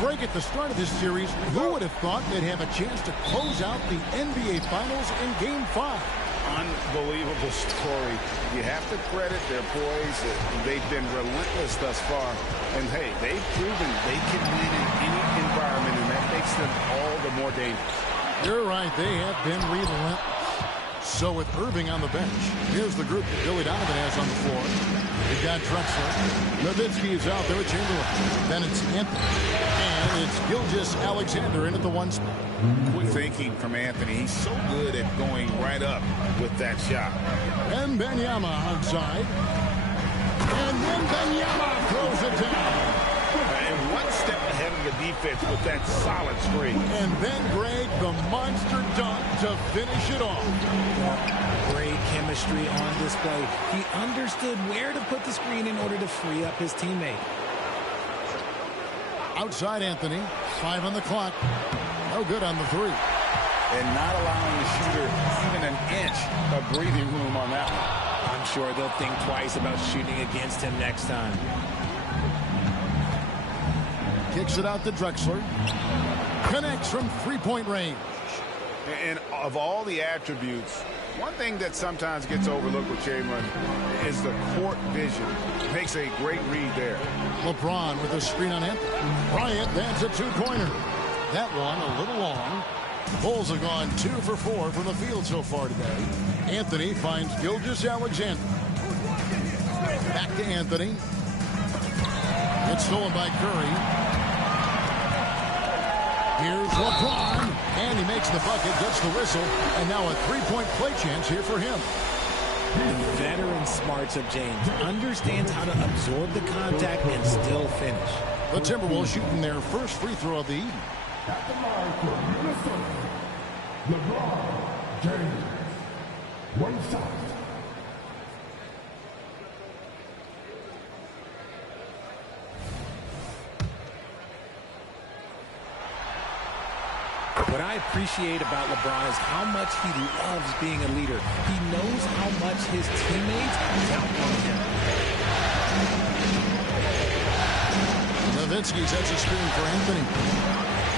break at the start of this series, who would have thought they'd have a chance to close out the NBA Finals in Game 5? Unbelievable story. You have to credit their poise. They've been relentless thus far. And, hey, they've proven they can win in any environment, and that makes them all the more dangerous. You're right. They have been relentless. So with Irving on the bench, here's the group that Billy Donovan has on the floor. We've got Drexler. Nowitzki is out there with Chamberlain. Then it's Anthony. And it's Gilgeous-Alexander in at the 1 spot. Quick thinking from Anthony. He's so good at going right up with that shot. Wembanyama outside. And Wembanyama throws it down. And one step ahead of the defense with that solid screen. And then Greg, the monster dunk to finish it off. Great chemistry on display. He understood where to put the screen in order to free up his teammate. Outside Anthony, 5 on the clock. No good on the 3. And not allowing the shooter even an inch of breathing room on that one. I'm sure they'll think twice about shooting against him next time. Kicks it out to Drexler. Connects from 3-point range. And of all the attributes, one thing that sometimes gets overlooked with Chamberlain is the court vision. Makes a great read there. LeBron with a screen on Anthony. Bryant, that's a 2-pointer. That one a little long. Bulls have gone 2 for 4 from the field so far today. Anthony finds Gilgeous-Alexander. Back to Anthony. It's stolen by Curry. Here's LeBron, and he makes the bucket, gets the whistle, and now a 3-point play chance here for him. The veteran smarts of James understands how to absorb the contact and still finish. The Timberwolves shooting their first free throw of the evening. At the line for Minnesota, LeBron James. 1 shot. What I appreciate about LeBron is how much he loves being a leader. He knows how much his teammates count on him. Nowitzki sets a screen for Anthony.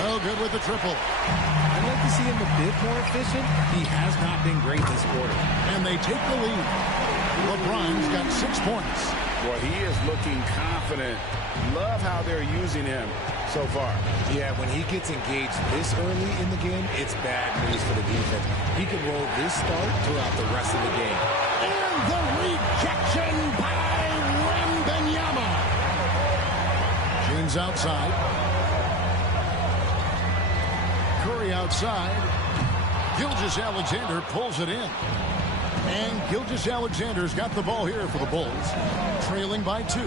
Oh, good with the triple. I'd like to see him a bit more efficient. He has not been great this quarter. And they take the lead. LeBron's got 6 points. Boy, he is looking confident. Love how they're using him so far. Yeah, when he gets engaged this early in the game, it's bad news for the defense. He can roll this start throughout the rest of the game. And the rejection by Wembanyama. James outside. Curry outside. Gilgeous-Alexander pulls it in. And Gilgeous-Alexander's got the ball here for the Bulls. Trailing by 2.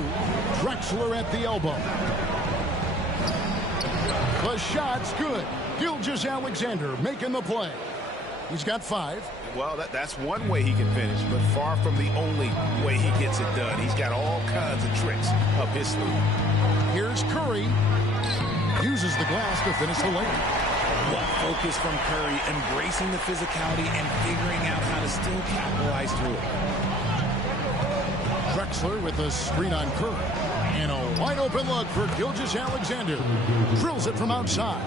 Drexler at the elbow. The shot's good. Gilgeous-Alexander making the play. He's got 5. Well, that's one way he can finish, but far from the only way he gets it done. He's got all kinds of tricks up his sleeve. Here's Curry. Uses the glass to finish the lane. What focus from Curry, embracing the physicality and figuring out how to still capitalize through it. Drexler with a screen on Curry. And a wide open look for Gilgeous-Alexander. Drills it from outside.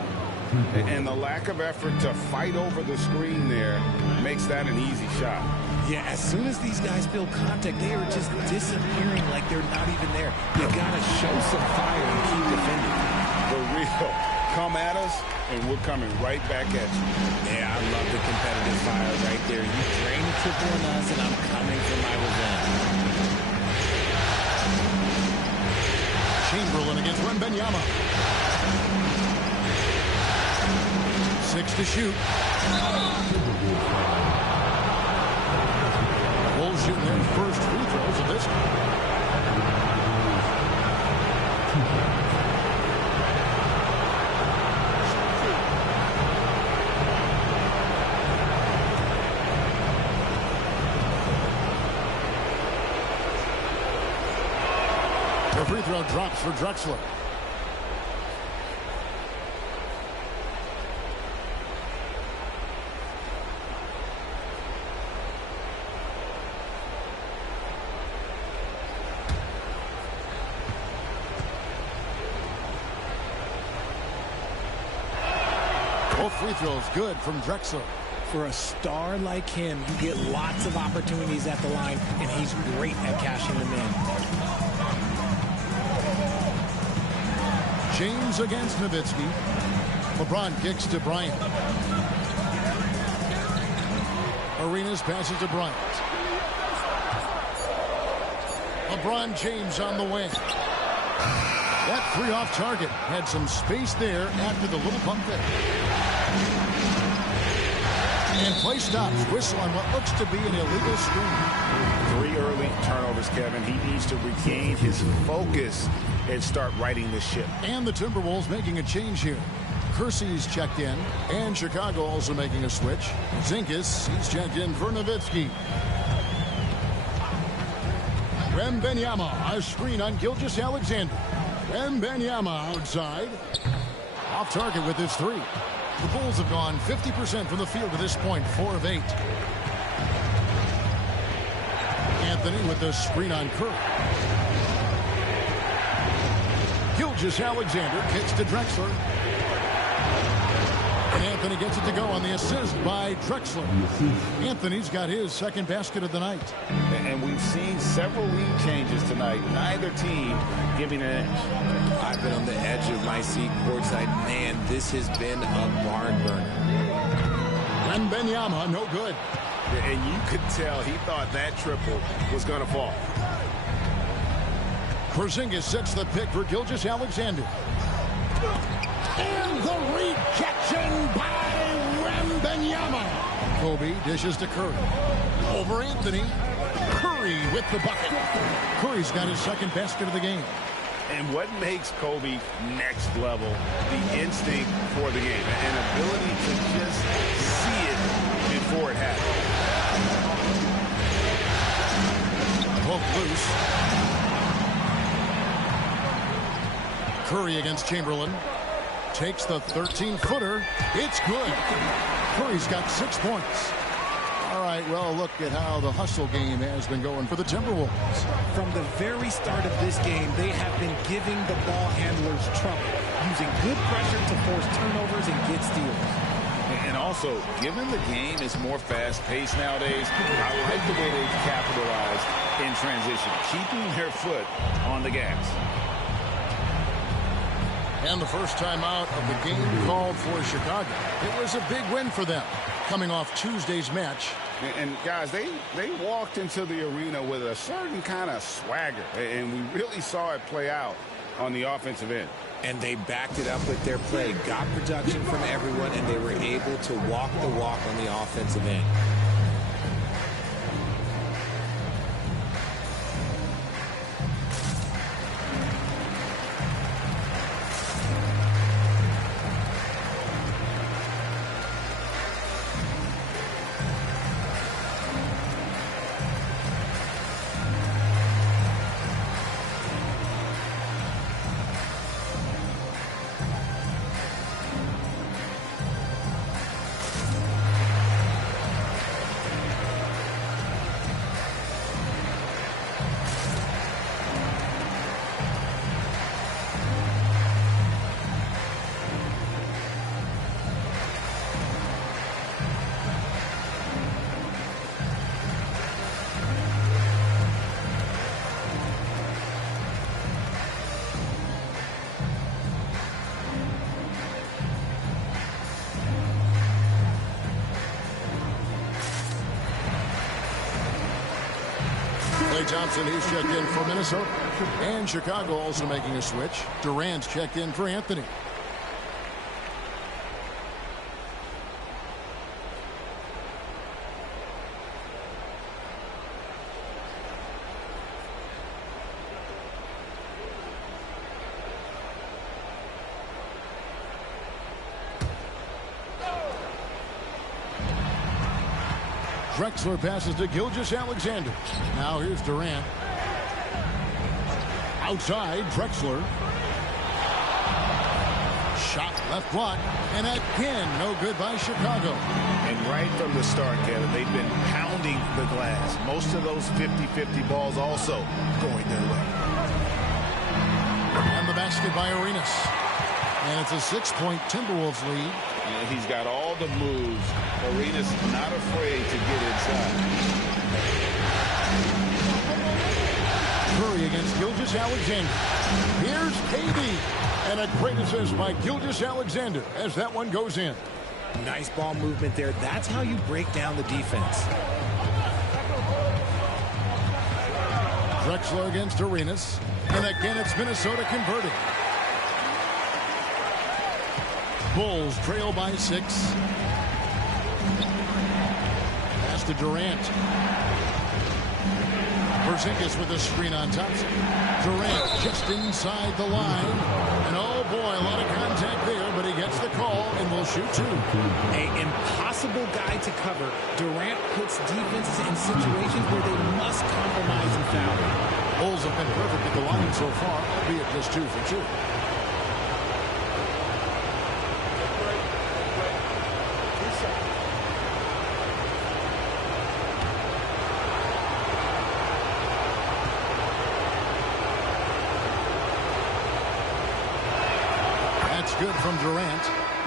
And the lack of effort to fight over the screen there makes that an easy shot. Yeah, as soon as these guys feel contact, they are just disappearing like they're not even there. You gotta show some fire and keep defending. The real come at us, and we're coming right back at you. Yeah, I love the competitive fire right there. You drain a triple on us, and I'm coming for my revenge. Chamberlain against Wembanyama. 6 to shoot. Bulls shooting their first free throws of this one. The free throw drops for Drexler. Both free throws good from Drexler. For a star like him, you get lots of opportunities at the line, and he's great at cashing them in. James against Nowitzki. LeBron kicks to Bryant. Arenas passes to Bryant. LeBron James on the wing. That three off target had some space there after the little pump fake. And play stops. Whistle on what looks to be an illegal screen. 3 early turnovers, Kevin. He needs to regain his focus and start righting the ship. And the Timberwolves making a change here. Kersey's checked in, and Chicago also making a switch. Zinkis, he's checked in for Nowitzki. Wembanyama, a screen on Gilgeous-Alexander. Wembanyama outside. Off target with his three. The Bulls have gone 50% from the field to this point, 4 of 8. Anthony with the screen on Curry. Gilgeous-Alexander kicks to Drexler. And Anthony gets it to go on the assist by Drexler. Anthony's got his second basket of the night. And we've seen several lead changes tonight. Neither team giving an edge. I've been on the edge of my seat courtside. Man, this has been a barn burner. Wembanyama, no good. And you could tell he thought that triple was going to fall. Porzingis sets the pick for Gilgeous-Alexander. And the rejection by Wembanyama. Kobe dishes to Curry. Over Anthony. Curry with the bucket. Curry's got his second basket of the game. And what makes Kobe next level? The instinct for the game. An ability to just see it before it happens. Poke loose. Curry against Chamberlain. Takes the 13-footer. It's good. Curry's got 6 points. All right, well, look at how the hustle game has been going for the Timberwolves. From the very start of this game, they have been giving the ball handlers trouble, using good pressure to force turnovers and get steals. And also, given the game is more fast-paced nowadays, I like the way they've capitalized in transition, keeping their foot on the gas. And the first time out of the game called for Chicago. It was a big win for them, coming off Tuesday's match. And guys, they walked into the arena with a certain kind of swagger, and we really saw it play out on the offensive end. And they backed it up with their play, got production from everyone, and they were able to walk the walk on the offensive end. Thompson, he's checked in for Minnesota. And Chicago also making a switch. Durant's checked in for Anthony. Drexler passes to Gilgeous-Alexander. Now here's Durant. Outside, Drexler. Shot left block. And again, no good by Chicago. And right from the start, Kevin, they've been pounding the glass. Most of those 50-50 balls also going their way. And the basket by Arenas. And it's a 6-point Timberwolves lead. And he's got all the moves. Arenas not afraid to get inside. Curry against Gilgeous-Alexander. Here's KD. And a great assist by Gilgeous-Alexander as that one goes in. Nice ball movement there. That's how you break down the defense. Drexler against Arenas. And again, it's Minnesota converting. Bulls trail by 6. Pass to Durant. Porzingis with a screen on Thompson. Durant just inside the line. And oh boy, a lot of contact there, but he gets the call and will shoot 2. An impossible guy to cover. Durant puts defenses in situations where they must compromise and foul. Bulls have been perfect at the line so far, albeit just 2 for 2. Good from Durant.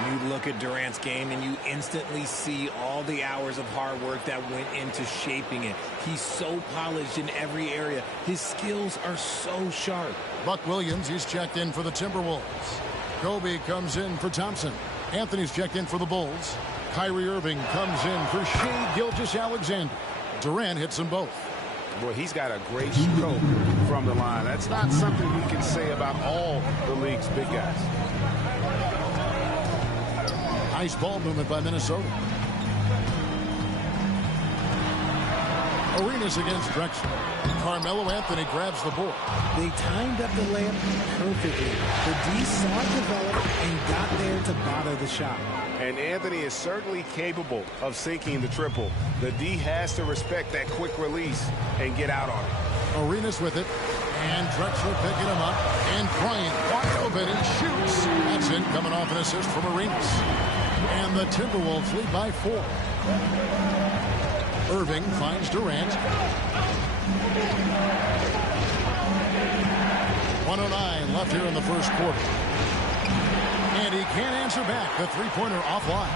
You look at Durant's game and you instantly see all the hours of hard work that went into shaping it. He's so polished in every area. His skills are so sharp. Buck Williams, he's checked in for the Timberwolves. Kobe comes in for Thompson. Anthony's checked in for the Bulls. Kyrie Irving comes in for Shai Gilgeous-Alexander. Durant hits them both. Boy, he's got a great stroke from the line. That's not something we can say about all the league's big guys. Nice ball movement by Minnesota. Arenas against Drexler. Carmelo Anthony grabs the board. They timed up the layup perfectly. The D saw it develop and got there to bother the shot. And Anthony is certainly capable of sinking the triple. The D has to respect that quick release and get out on it. Arenas with it. And Drexler picking him up. And Bryant wide open and shoots. That's it, coming off an assist from Arenas. And the Timberwolves lead by 4. Irving finds Durant. 1:09 left here in the first quarter. And he can't answer back. The three-pointer offline.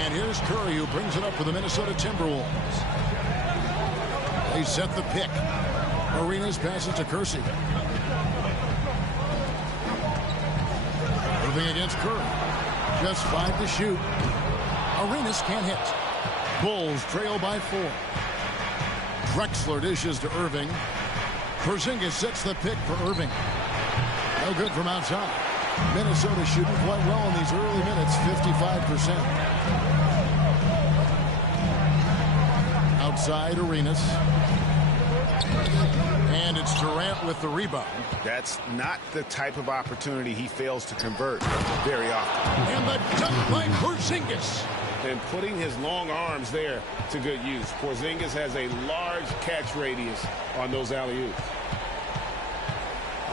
And here's Curry, who brings it up for the Minnesota Timberwolves. They set the pick. Arenas passes to Kersey. Irving against Curry. Just 5 to shoot. Arenas can't hit. Bulls trail by 4. Drexler dishes to Irving. Porzingis sets the pick for Irving. No good from outside. Minnesota shooting quite well in these early minutes, 55%. Outside, Arenas. And it's Durant with the rebound. That's not the type of opportunity he fails to convert very often. And the dunk by Porzingis. And putting his long arms there to good use. Porzingis has a large catch radius on those alley-oops.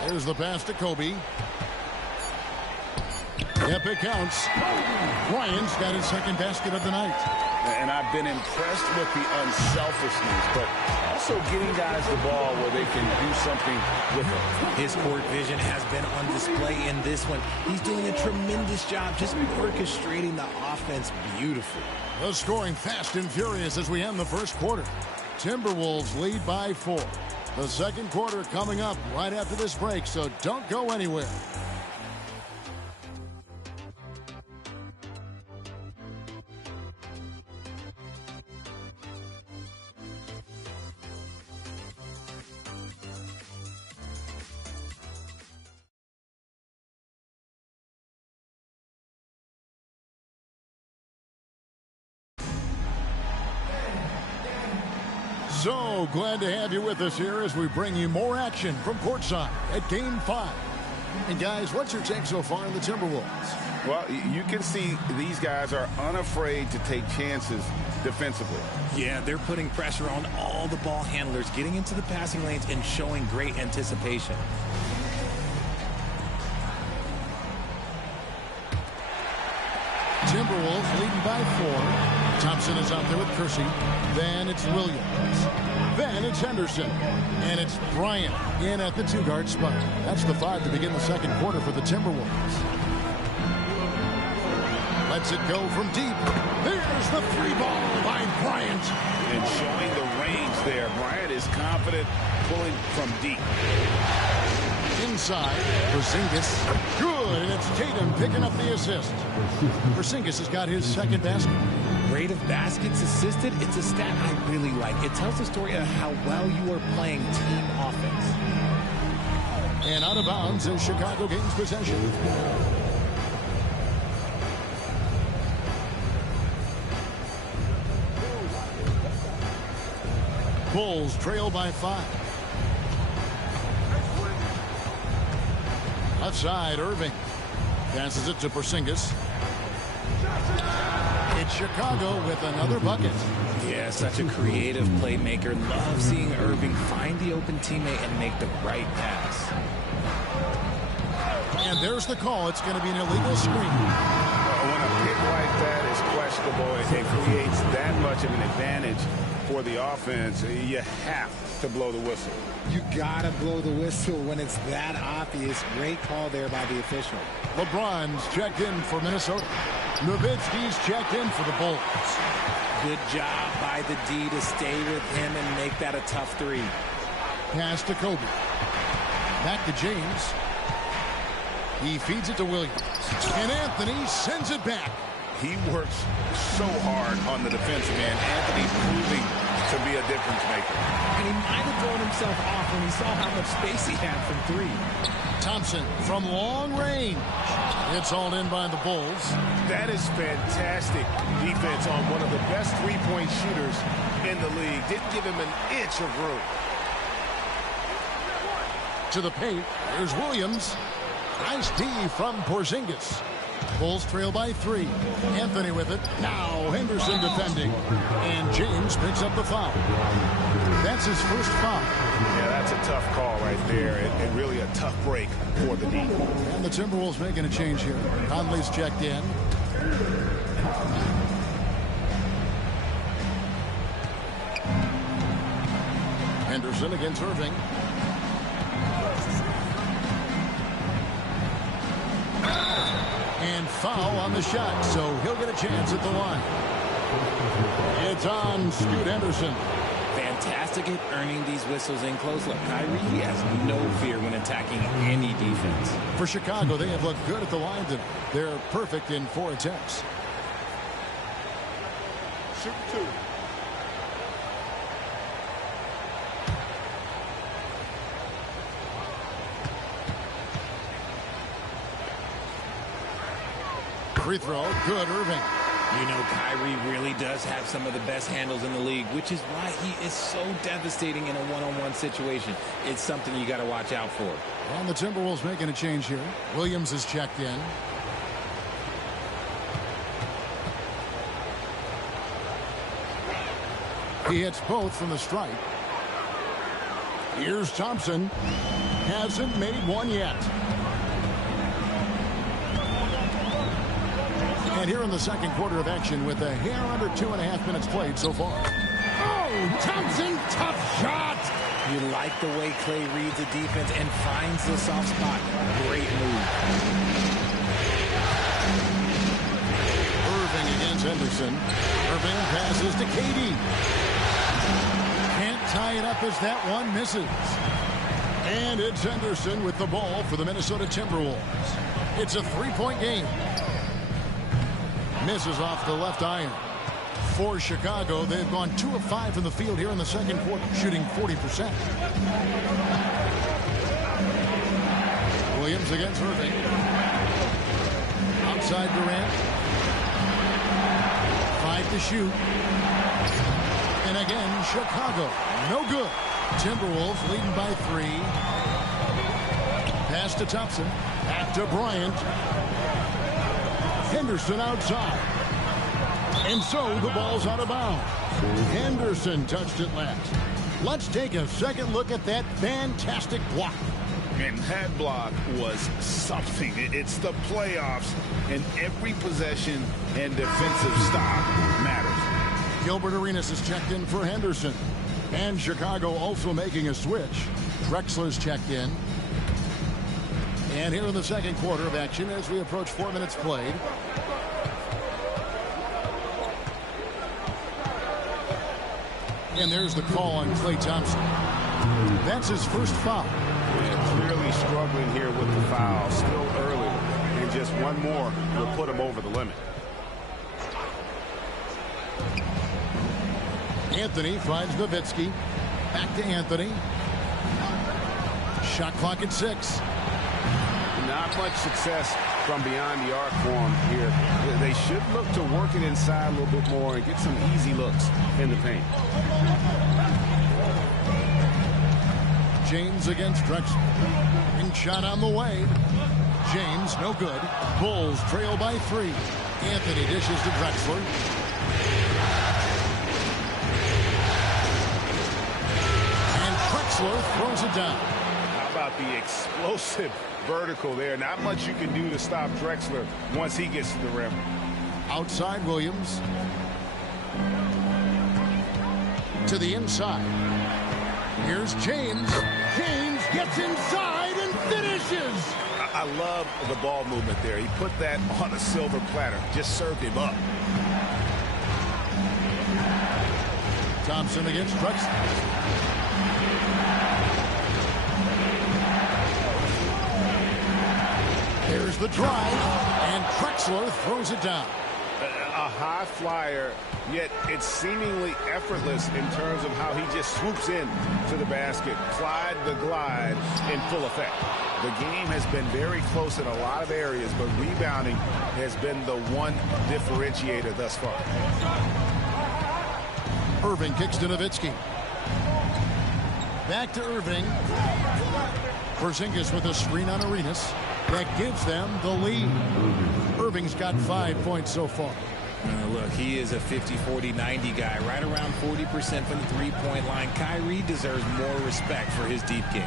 There's the pass to Kobe. Yep, it counts. Bryant's got his second basket of the night. And I've been impressed with the unselfishness, but also getting guys the ball where they can do something with it. His court vision has been on display in this one. He's doing a tremendous job just orchestrating the offense beautifully. The scoring fast and furious as we end the first quarter. Timberwolves lead by 4. The second quarter coming up right after this break, so don't go anywhere. So glad to have you with us here as we bring you more action from courtside at Game 5. And guys, what's your take so far on the Timberwolves? Well, you can see these guys are unafraid to take chances defensively. Yeah, they're putting pressure on all the ball handlers, getting into the passing lanes and showing great anticipation. Timberwolves leading by 4. Thompson is out there with Kersey. Then it's Williams. Then it's Henderson. And it's Bryant in at the 2-guard spot. That's the 5 to begin the second quarter for the Timberwolves. Lets it go from deep. There's the three ball by Bryant. And showing the range there. Bryant is confident pulling from deep. Inside, Porzingis. Good, and it's Tatum picking up the assist. Porzingis has got his second basket. Rate of baskets assisted, it's a stat I really like. It tells the story of how well you are playing team offense. And out of bounds as Chicago gains possession. Bulls trail by 5. Left side, Irving. Passes it to Porzingis. It's Chicago with another bucket. Yeah, such a creative playmaker. Love seeing Irving find the open teammate and make the right pass. And there's the call. It's going to be an illegal screen. When a pick like that is questionable, it creates that much of an advantage for the offense. You have to blow the whistle. You gotta blow the whistle when it's that obvious. Great call there by the official. LeBron's checked in for Minnesota. Nowitzki's checked in for the Bulls. Good job by the D to stay with him and make that a tough three. Pass to Kobe. Back to James. He feeds it to Williams. And Anthony sends it back. He works so hard on the defensive end. Anthony's proving to be a difference maker. And he might have thrown himself off when he saw how much space he had from three. Thompson from long range. It's all in by the Bulls. That is fantastic defense on one of the best three-point shooters in the league. Didn't give him an inch of room. To the paint. Here's Williams. Nice D from Porzingis. Bulls trail by 3. Anthony with it. Now Henderson defending. And James picks up the foul. That's his first foul. Yeah, that's a tough call right there. And really a tough break for the D. And the Timberwolves making a change here. Conley's checked in. Henderson against Irving. And foul on the shot, so he'll get a chance at the line. It's on Scoot Henderson. Fantastic at earning these whistles in close. Look, Kyrie, he has no fear when attacking any defense. For Chicago, they have looked good at the line tonight. They're perfect in 4 attempts. Shoot 2. Free throw, good, Irving. You know, Kyrie really does have some of the best handles in the league, which is why he is so devastating in a one-on-one situation. It's something you got to watch out for. And the Timberwolves making a change here. Williams is checked in. He hits both from the stripe. Here's Thompson. Hasn't made one yet. And here in the second quarter of action with a hair under 2.5 minutes played so far. Oh, Thompson, tough shot. You like the way Clay reads the defense and finds the soft spot. Great move. Irving against Henderson. Irving passes to KD. Can't tie it up as that one misses. And it's Henderson with the ball for the Minnesota Timberwolves. It's a 3-point game. Misses off the left iron. For Chicago, they've gone 2 of 5 from the field here in the second quarter, shooting 40%. Williams against Irving. Outside Durant. 5 to shoot. And again, Chicago. No good. Timberwolves leading by 3. Pass to Thompson. Back to Bryant. Henderson outside. And so the ball's out of bounds. Henderson touched it last. Let's take a second look at that fantastic block. And that block was something. It's the playoffs, and every possession and defensive stop matters. Gilbert Arenas is checked in for Henderson. And Chicago also making a switch. Drexler's checked in. And here in the second quarter of action as we approach 4 minutes played. And there's the call on Klay Thompson. That's his first foul. And clearly struggling here with the foul. Still early. And just one more will put him over the limit. Anthony finds Nowitzki. Back to Anthony. Shot clock at 6. Not much success from beyond the arc for him here. They should look to work it inside a little bit more and get some easy looks in the paint. James against Drexler. Ring shot on the way. James, no good. Bulls trail by 3. Anthony dishes to Drexler. And Drexler throws it down. How about the explosive vertical there? Not much you can do to stop Drexler once he gets to the rim. Outside Williams. To the inside. Here's James. James gets inside and finishes. I love the ball movement there. He put that on a silver platter. Just served him up. Thompson against Drexler. Here's the drive, and Drexler throws it down. A high flyer, yet it's seemingly effortless in terms of how he just swoops in to the basket. Clyde the glide in full effect. The game has been very close in a lot of areas, but rebounding has been the one differentiator thus far. Irving kicks to Nowitzki. Back to Irving. Porzingis with a screen on Arenas. That gives them the lead. Irving's got 5 points so far. Look, he is a 50-40-90 guy, right around 40% from the three-point line. Kyrie deserves more respect for his deep game.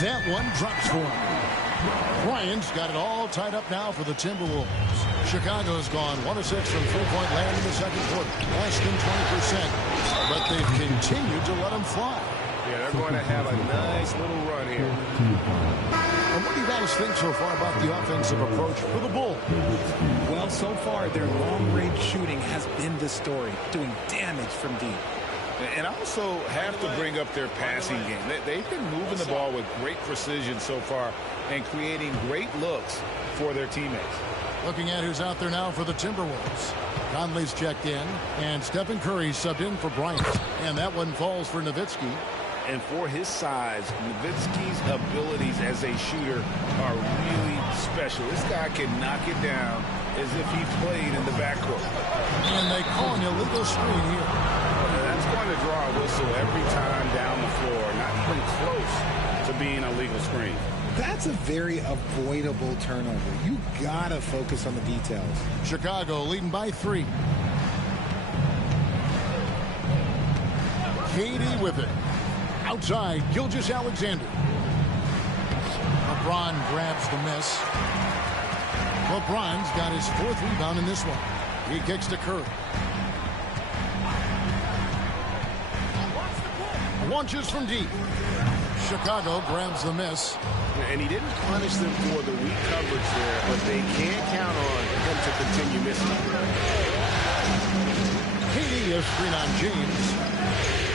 That one drops for him. Bryant's got it all tied up now for the Timberwolves. Chicago's gone 1 of 6 from three-point land in the second quarter. Less than 20%, but they've continued to let them fly. Yeah, they're going to have a nice little run here. And what do you guys think so far about the offensive approach for the Bulls? Well, so far, their long-range shooting has been the story, doing damage from deep. And I also have to bring up their passing game. They've been moving the ball with great precision so far and creating great looks for their teammates. Looking at who's out there now for the Timberwolves. Conley's checked in, and Stephen Curry subbed in for Bryant. And that one falls for Nowitzki. And for his size, Nowitzki's abilities as a shooter are really special. This guy can knock it down as if he played in the backcourt. And they call an illegal screen here. That's going to draw a whistle every time down the floor. Not even close to being a legal screen. That's a very avoidable turnover. You gotta focus on the details. Chicago leading by 3. KD with it. Outside, Gilgeous-Alexander. LeBron grabs the miss. LeBron's got his 4th rebound in this one. He kicks to Curry. Launches from deep. Chicago grabs the miss. And he didn't punish them for the weak coverage there, but they can't count on him to continue missing. KD a screen on James.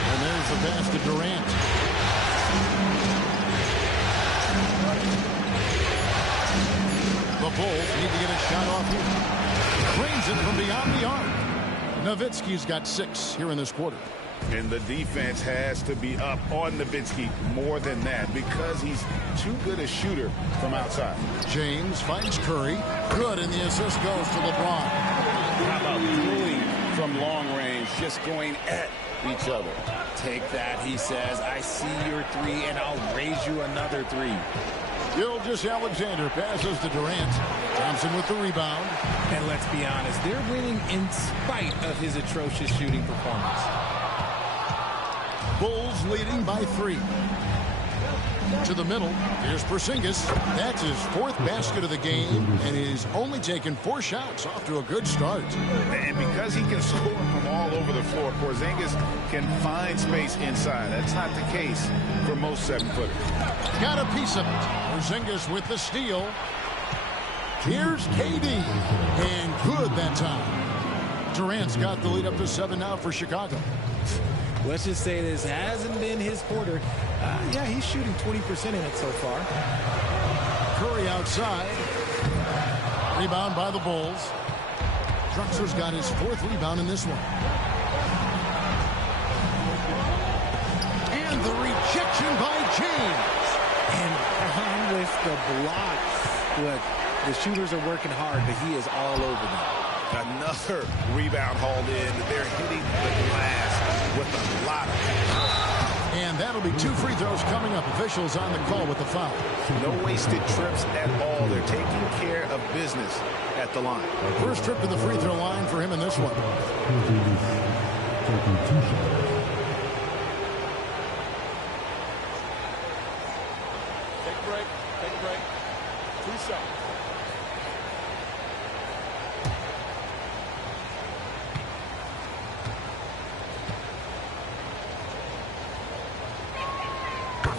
And there's the pass to Durant. The Bulls need to get a shot off here. Drains it from beyond the arc. Nowitzki's got 6 here in this quarter. And the defense has to be up on Nowitzki more than that because he's too good a shooter from outside. James finds Curry. Good, and the assist goes to LeBron. How about dueling from long range, just going at each other? Take that, he says. I see your 3, and I'll raise you another 3. Gilgeous-Alexander passes to Durant. Thompson with the rebound. And let's be honest, they're winning in spite of his atrocious shooting performance. Bulls leading by 3. To the middle. Here's Porzingis. That's his 4th basket of the game, and he's only taken 4 shots. Off to a good start. And because he can score from all over the floor, Porzingis can find space inside. That's not the case for most 7-footers. Got a piece of it. Porzingis with the steal. Here's KD. And good that time. Durant's got the lead up to 7 now for Chicago. Let's just say this hasn't been his quarter. Yeah, he's shooting 20% in it so far. Curry outside. Rebound by the Bulls. Drexler's got his 4th rebound in this one. And the rejection by James. And on with the blocks. Look, the shooters are working hard, but he is all over them. Another rebound hauled in. They're hitting the glass with a lot of power. And that'll be 2 free throws coming up. Officials on the call with the foul. No wasted trips at all. They're taking care of business at the line. First trip to the free throw line for him in this one. Take a break. Take a break. 2 shots.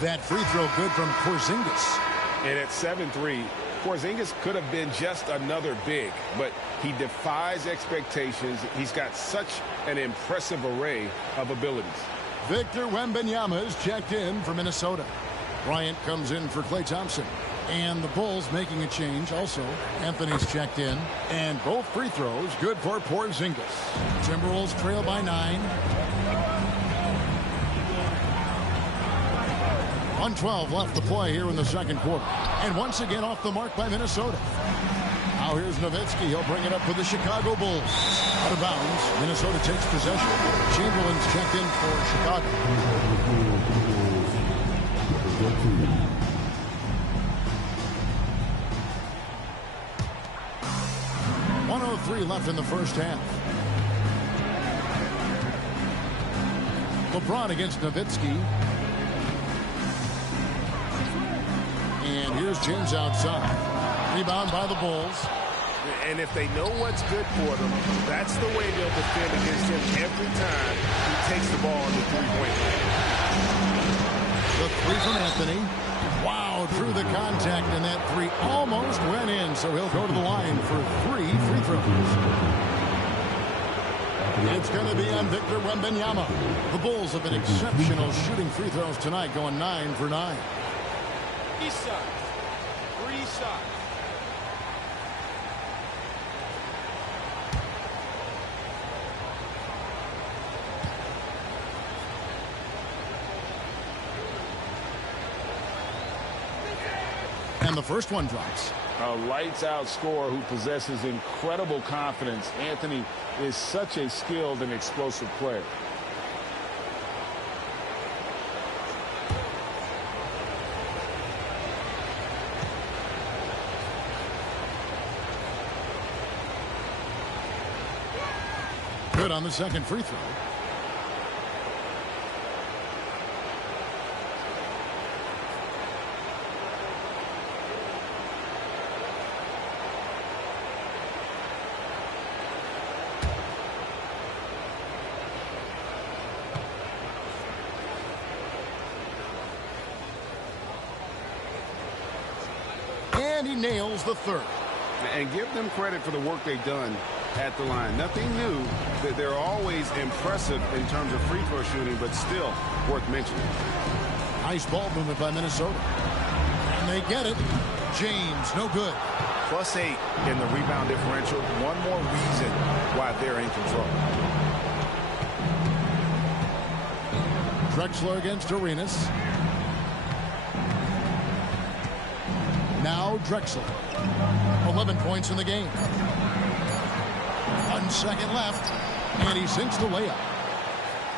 That free throw good from Porzingis. And at 7-3, Porzingis could have been just another big, but he defies expectations. He's got such an impressive array of abilities. Victor Wembanyama is checked in for Minnesota. Bryant comes in for Klay Thompson. And the Bulls making a change also. Anthony's checked in. And both free throws good for Porzingis. Timberwolves trail by 9. 1:12 left to play here in the second quarter. And once again off the mark by Minnesota. Now here's Nowitzki. He'll bring it up for the Chicago Bulls. Out of bounds. Minnesota takes possession. Chamberlain's checked in for Chicago. 1:03 left in the first half. LeBron against Nowitzki. And here's James outside. Rebound by the Bulls. And if they know what's good for them, that's the way they'll defend against him every time he takes the ball in the three-point line. The 3 from Anthony. Wow, through the contact, and that 3 almost went in, so he'll go to the line for 3 free throws. It's going to be on Victor Wembanyama. The Bulls have been exceptional shooting free throws tonight, going 9 for 9. 3 shots. 3 shots. And the first one drops. A lights-out scorer who possesses incredible confidence. Anthony is such a skilled and explosive player. Good on the second free throw. And he nails the third. And give them credit for the work they've done at the line. Nothing new. That they're always impressive in terms of free throw shooting, but still worth mentioning. Nice ball movement by Minnesota. And they get it. James, no good. +8 in the rebound differential. One more reason why they're in control. Drexler against Arenas. Now Drexler. 11 points in the game. 1 second left. And he sinks the layup.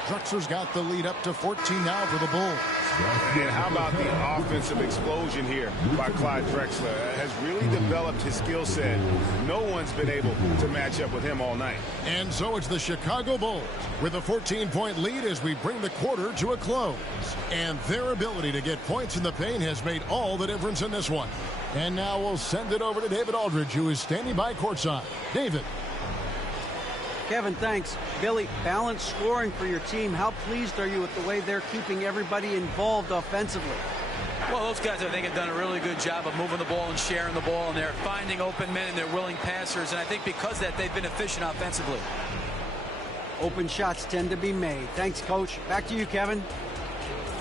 Drexler's got the lead up to 14 now for the Bulls. And how about the offensive explosion here by Clyde Drexler? Has really developed his skill set. No one's been able to match up with him all night. And so it's the Chicago Bulls with a 14-point lead as we bring the quarter to a close. And their ability to get points in the paint has made all the difference in this one. And now we'll send it over to David Aldridge, who is standing by courtside. David. Kevin, thanks. Billy, balanced scoring for your team. How pleased are you with the way they're keeping everybody involved offensively? Well, those guys, I think, have done a really good job of moving the ball and sharing the ball, and they're finding open men, and they're willing passers. And I think because of that, they've been efficient offensively. open shots tend to be made. Thanks, Coach. Back to you, Kevin.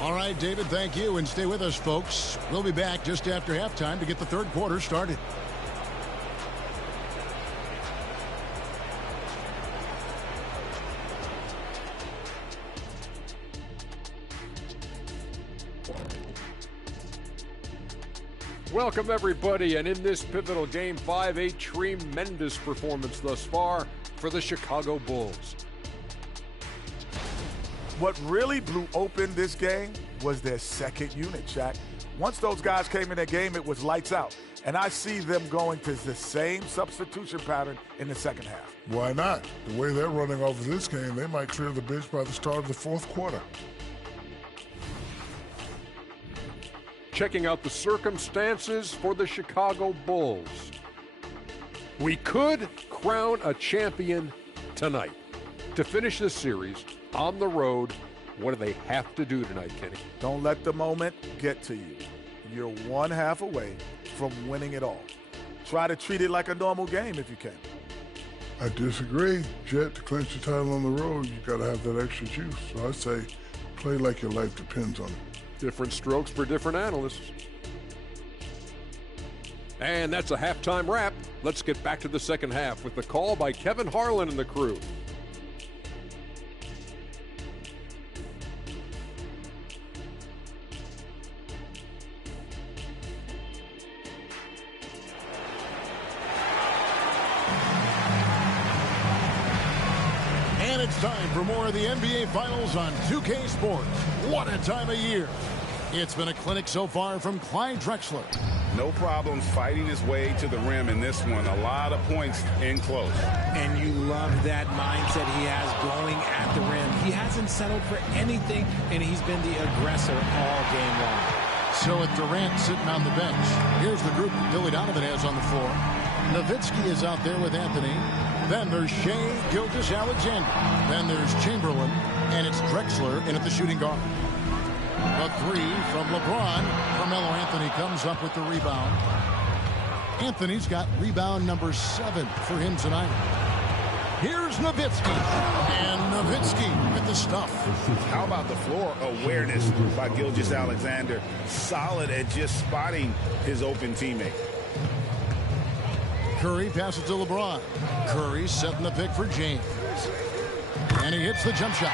All right, David, thank you, and stay with us, folks. We'll be back just after halftime to get the third quarter started. Welcome, everybody, and in this pivotal Game 5, a tremendous performance thus far for the Chicago Bulls. What really blew open this game was their second unit, Shaq. Once those guys came in their game, it was lights out. And I see them going to the same substitution pattern in the second half. Why not? The way they're running off of this game, they might clear the bench by the start of the fourth quarter. Checking out the circumstances for the Chicago Bulls. We could crown a champion tonight. To finish this series on the road, what do they have to do tonight, Kenny? Don't let the moment get to you. You're one half away from winning it all. Try to treat it like a normal game if you can. I disagree. Jet, to clinch the title on the road, you got to have that extra juice. So I say play like your life depends on it. Different strokes for different analysts. And that's a halftime wrap. Let's get back to the second half with the call by Kevin Harlan and the crew. And it's time for more of the NBA Finals on 2K Sports. What a time of year. It's been a clinic so far from Clyde Drexler. No problems fighting his way to the rim in this one. A lot of points in close. And you love that mindset he has going at the rim. He hasn't settled for anything, and he's been the aggressor all game long. So with Durant sitting on the bench, here's the group that Billy Donovan has on the floor. Nowitzki is out there with Anthony. Then there's Shea Gilgeous-Alexander. Then there's Chamberlain, and it's Drexler in at the shooting guard. A three from LeBron. Carmelo Anthony comes up with the rebound. Anthony's got rebound number 7 for him tonight. Here's Nowitzki. And Nowitzki with the stuff. How about the floor awareness by Gilgeous-Alexander? Solid at just spotting his open teammate. Curry passes to LeBron. Curry setting the pick for James. And he hits the jump shot.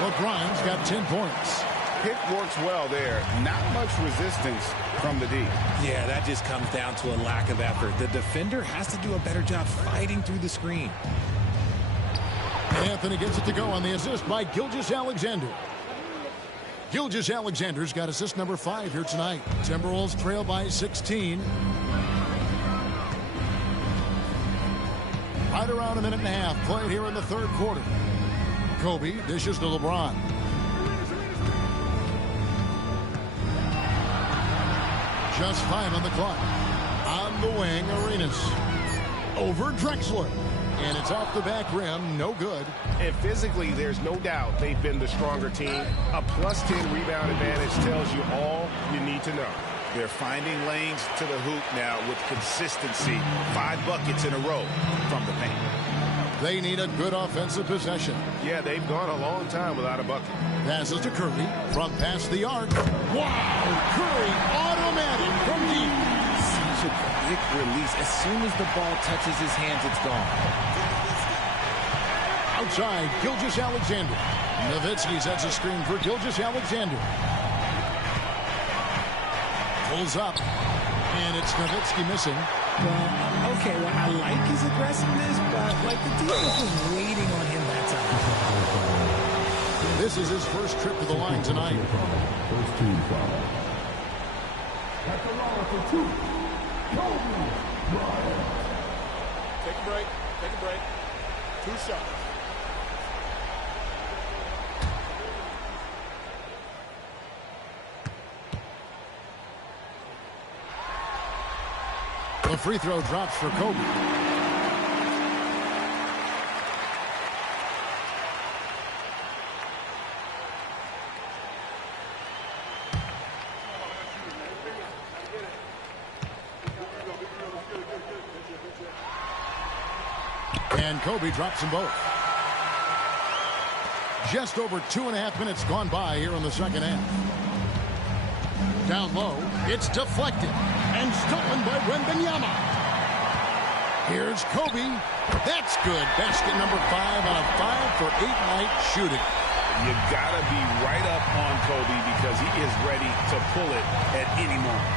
LeBron's got 10 points. Pick works well there. Not much resistance from the D. Yeah, that just comes down to a lack of effort. The defender has to do a better job fighting through the screen. And Anthony gets it to go on the assist by Gilgeous-Alexander. Gilgeous-Alexander's got assist number 5 here tonight. Timberwolves trail by 16. Right around a minute and a half played here in the third quarter. Kobe dishes to LeBron. Just 5 on the clock. On the wing, Arenas. Over Drexler. And it's off the back rim. No good. And physically, there's no doubt they've been the stronger team. A +10 rebound advantage tells you all you need to know. They're finding lanes to the hoop now with consistency. 5 buckets in a row from the paint. They need a good offensive possession. Yeah, they've gone a long time without a bucket. Passes to Curry from past the arc. Wow! Curry automatic from deep. Such a quick release. As soon as the ball touches his hands, it's gone. Outside, Gilgeous-Alexander. Nowitzki sets a screen for Gilgeous-Alexander. Pulls up, and it's Nowitzki missing. Well, okay, well, I like his aggressiveness, but like the defense was waiting on him that time. This is his first trip to the line tonight. First team foul. At the line for 2, Kobe Bryant. Take a break. Take a break. 2 shots. The free throw drops for Kobe. And Kobe drops them both. Just over 2.5 minutes gone by here in the second half. Down low, it's deflected and stolen by Wembanyama. Here's Kobe. That's good. Basket number 5 on a 5-for-8 night shooting. You got to be right up on Kobe because he is ready to pull it at any moment.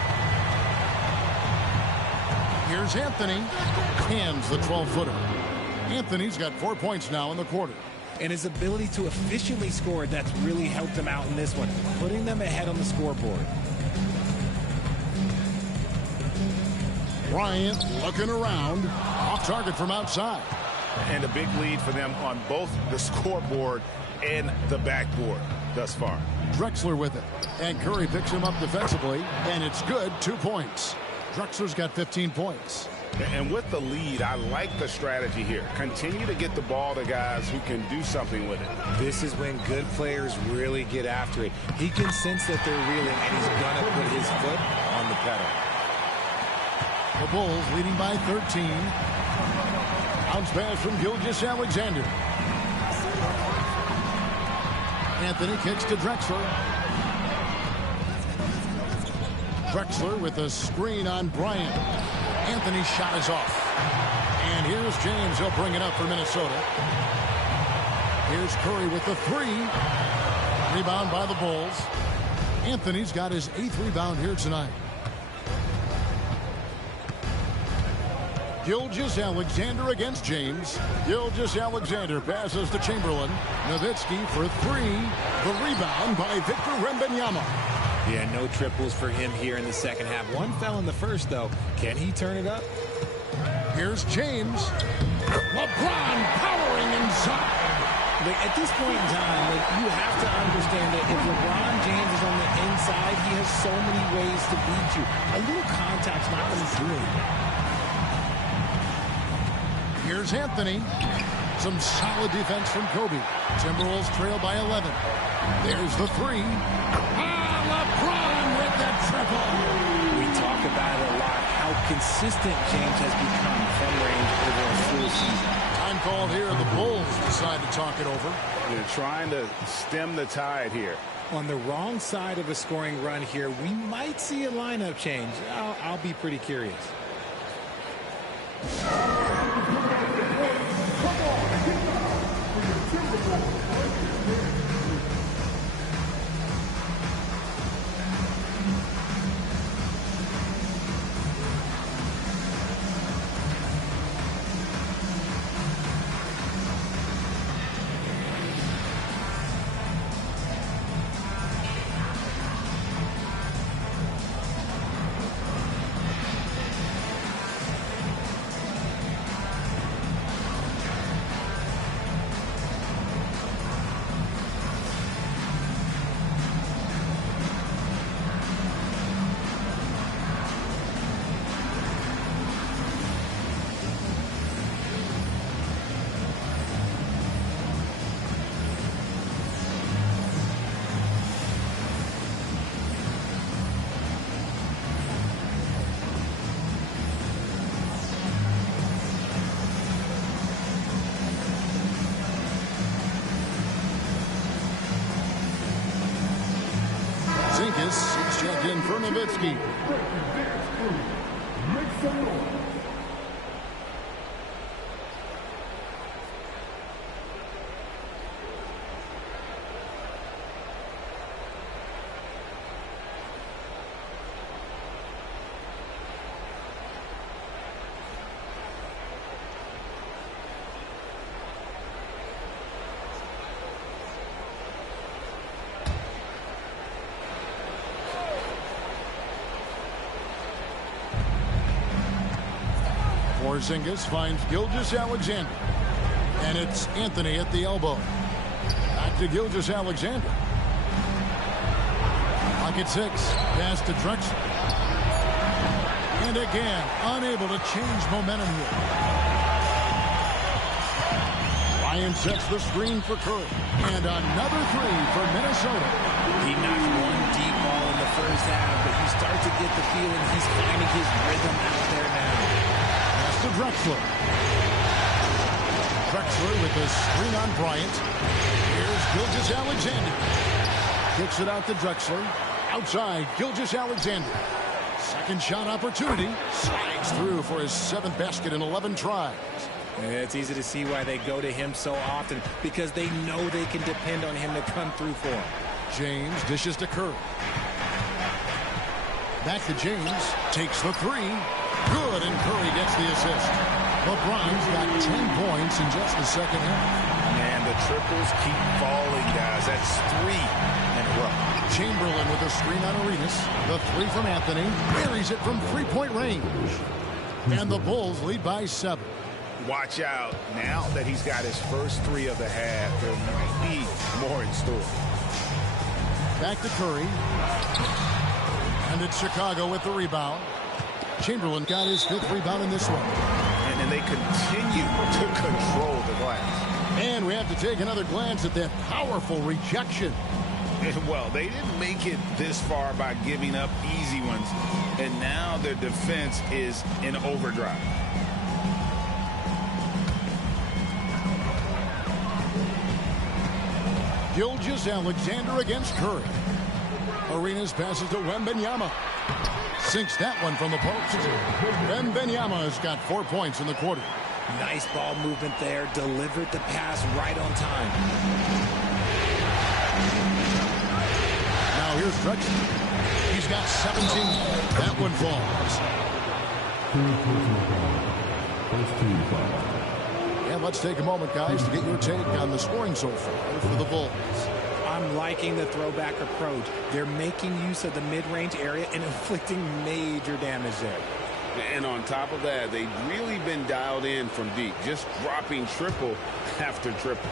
Here's Anthony. Hands the 12-footer. Anthony's got 4 points now in the quarter. And his ability to efficiently score, that's really helped him out in this one, putting them ahead on the scoreboard. Bryant looking around. Off target from outside. And a big lead for them on both the scoreboard and the backboard thus far. Drexler with it. And Curry picks him up defensively. And it's good. 2 points. Drexler's got 15 points. And with the lead, I like the strategy here. Continue to get the ball to guys who can do something with it. This is when good players really get after it. He can sense that they're reeling, and he's going to put his foot on the pedal. The Bulls leading by 13. Bounce pass from Gilgeous-Alexander. Anthony kicks to Drexler. Drexler with a screen on Bryant. Anthony's shot is off. And here's James. He'll bring it up for Minnesota. Here's Curry with the 3. Rebound by the Bulls. Anthony's got his 8th rebound here tonight. Gilgeous-Alexander against James. Gilgeous-Alexander passes to Chamberlain. Nowitzki for 3. The rebound by Victor Wembanyama. Yeah, no triples for him here in the second half. One fell in the first, though. Can he turn it up? Here's James. LeBron powering inside. At this point in time, you have to understand that if LeBron James is on the inside, he has so many ways to beat you. A little contact's not going to do anything. Here's Anthony. Some solid defense from Kobe. Timberwolves trail by 11. There's the 3. LeBron with the triple. We talk about it a lot, how consistent James has become from range over a full season. Time called here. The Bulls decide to talk it over. They're trying to stem the tide here. On the wrong side of a scoring run here, we might see a lineup change. I'll be pretty curious. Zinkas checked in for Nowitzki. Porzingis finds Gilgeous-Alexander. And it's Anthony at the elbow. Back to Gilgeous-Alexander. Pocket 6. Pass to Drexler. And again, unable to change momentum here. Ryan sets the screen for Curry. And another 3 for Minnesota. He knocked one deep ball in the first half, but you start to get the feeling he's finding his rhythm out there now. To Drexler. Drexler Drexler with the screen on Bryant. Here's Gilgeous-Alexander. Kicks it out to Drexler. Outside, Gilgeous-Alexander. Second shot opportunity. Slides through for his 7th basket in 11 tries. Yeah, it's easy to see why they go to him so often, because they know they can depend on him to come through for them. James dishes to Curry. Back to James. Takes the three. Good, and Curry gets the assist. LeBron's got 10 points in just the second half. Man, the triples keep falling, guys. That's 3 in a row. Chamberlain with a screen on Arenas. The three from Anthony. Buries it from three-point range. And the Bulls lead by 7. Watch out. Now that he's got his first 3 of the half, there might be more in store. Back to Curry. And it's Chicago with the rebound. Chamberlain got his 5th rebound in this one. And then they continue to control the glass. And we have to take another glance at that powerful rejection. Well, they didn't make it this far by giving up easy ones. And now their defense is in overdrive. Gilgeous-Alexander against Curry. Arenas passes to Wembanyama. Sinks that one from the post. Wembanyama has got 4 points in the quarter. Nice ball movement there. Delivered the pass right on time. Now here's Drexler. He's got 17. That one falls. And let's take a moment, guys, to get your take on the scoring so far for the Bulls. I'm liking the throwback approach. They're making use of the mid-range area and inflicting major damage there. And on top of that, they've really been dialed in from deep, just dropping triple after triple.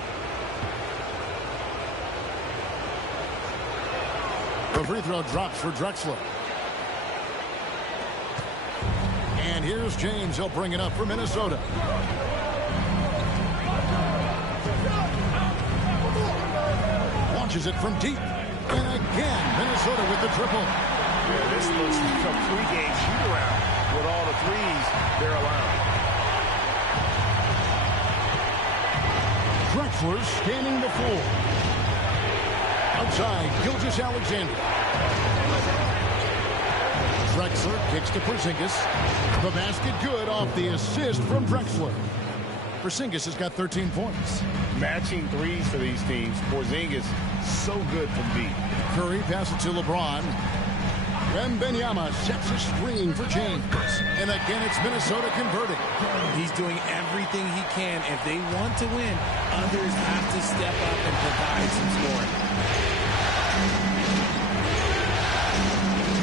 The free throw drops for Drexler. And here's James. He'll bring it up for Minnesota. Launches it from deep. And again, Minnesota with the triple. Yeah, this looks like a pregame shoot-around with all the threes they're allowing. Drexler scanning the floor. Outside, Gilgeous-Alexander. Drexler kicks to Porzingis. The basket good off the assist from Drexler. Porzingis has got 13 points. Matching threes for these teams. Porzingis so good from deep. Curry passes to LeBron. Wembanyama sets a screen for James. And again, it's Minnesota converting. He's doing everything he can. If they want to win, others have to step up and provide some scoring.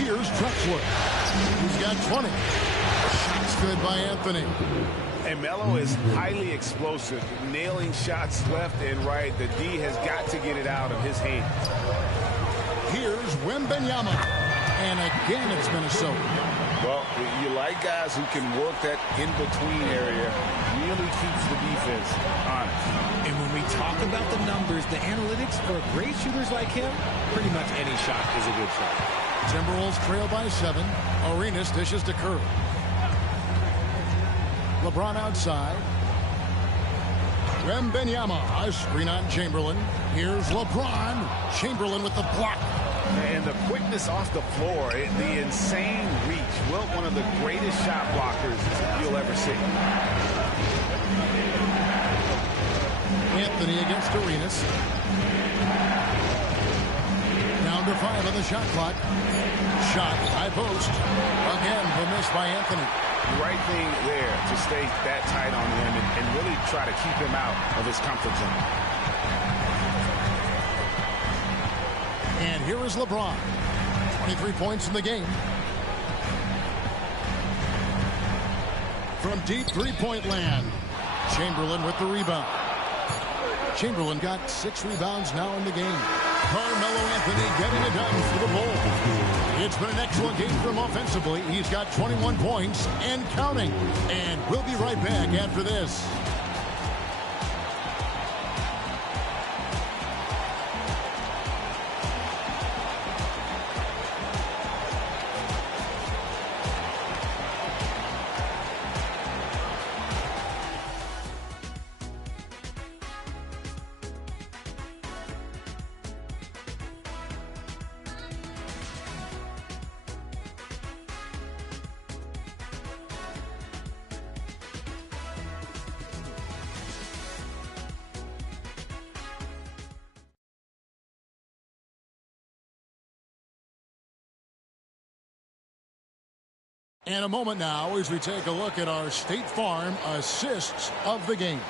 Here's Drexler. He's got 20. Shots good by Anthony. And Melo is highly explosive, nailing shots left and right. The D has got to get it out of his hands. Here's Wembanyama. And again, it's Minnesota. Well, you like guys who can work that in-between area. Really keeps the defense honest. And when we talk about the numbers, the analytics for great shooters like him, pretty much any shot is a good shot. Timberwolves trail by 7. Arenas dishes to Curry. LeBron outside. Wembanyama, a screen on Chamberlain. Here's LeBron. Chamberlain with the block. And the quickness off the floor, the insane reach. Wilt, one of the greatest shot blockers you'll ever see. Anthony against Arenas. Down to 5 on the shot clock. Shot, high post. Again, the miss by Anthony. Right thing there to stay that tight on him and really try to keep him out of his comfort zone. And here is LeBron. 23 points in the game. From deep three-point land. Chamberlain with the rebound. Chamberlain got 6 rebounds now in the game. Carmelo Anthony getting it done for the Bulls. It's been an excellent game for him offensively. He's got 21 points and counting. And we'll be right back after this. And a moment now as we take a look at our State Farm assists of the game.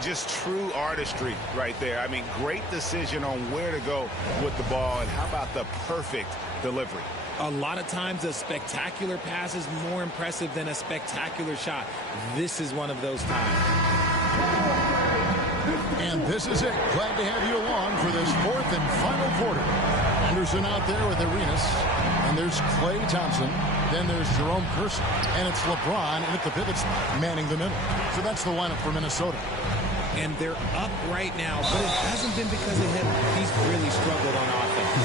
Just true artistry right there. I mean, great decision on where to go with the ball, and how about the perfect delivery? A lot of times a spectacular pass is more impressive than a spectacular shot. This is one of those times. And this is it. Glad to have you along for this fourth and final quarter. Anderson out there with Arenas. And there's Klay Thompson. Then there's Jerome Kersey. And it's LeBron and at the pivots manning the middle. So that's the lineup for Minnesota. And they're up right now, but it hasn't been because of him. He's really struggled on offense.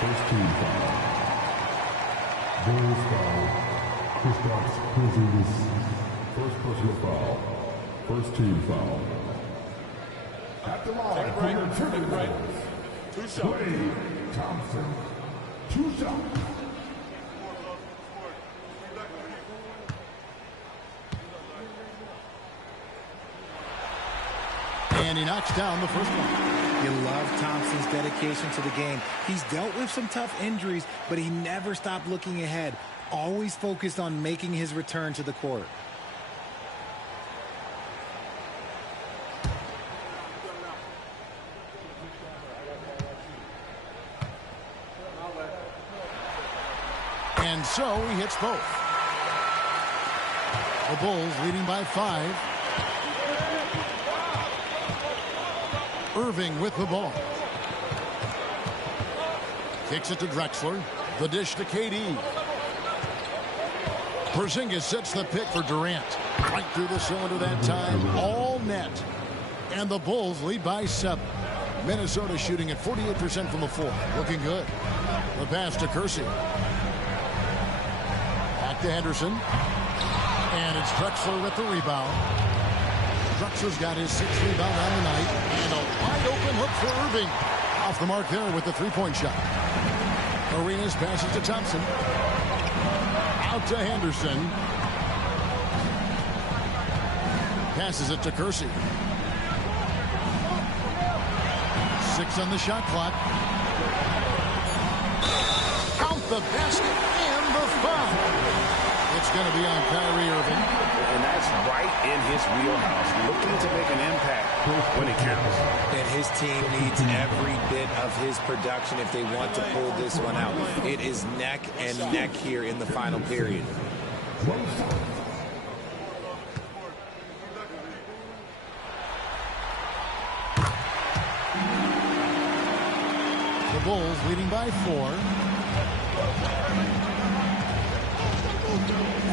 First team foul. Bulls foul. Kristaps Porzingis. First personal foul. First team foul. At the line, right. 2 shots. Klay Thompson. 2 shots. And he knocks down the first one. You love Thompson's dedication to the game. He's dealt with some tough injuries, but he never stopped looking ahead. Always focused on making his return to the court. And so he hits both. The Bulls leading by 5. Irving with the ball. Kicks it to Drexler. The dish to KD. Porzingis sets the pick for Durant. Right through the cylinder that time. All net. And the Bulls lead by 7. Minnesota shooting at 48% from the floor. Looking good. The pass to Kersey. Back to Henderson. And it's Drexler with the rebound. Drexler's got his 6th rebound on the night. And a wide open look for Irving. Off the mark there with the three-point shot. Arenas passes to Thompson. Out to Henderson. Passes it to Kersey. 6 on the shot clock. Count the basket and the foul. It's going to be on Kyrie Irving. And that's right in his wheelhouse. Looking to make an impact when it counts. And his team needs every bit of his production if they want to pull this one out. It is neck and neck here in the final period. The Bulls leading by 4.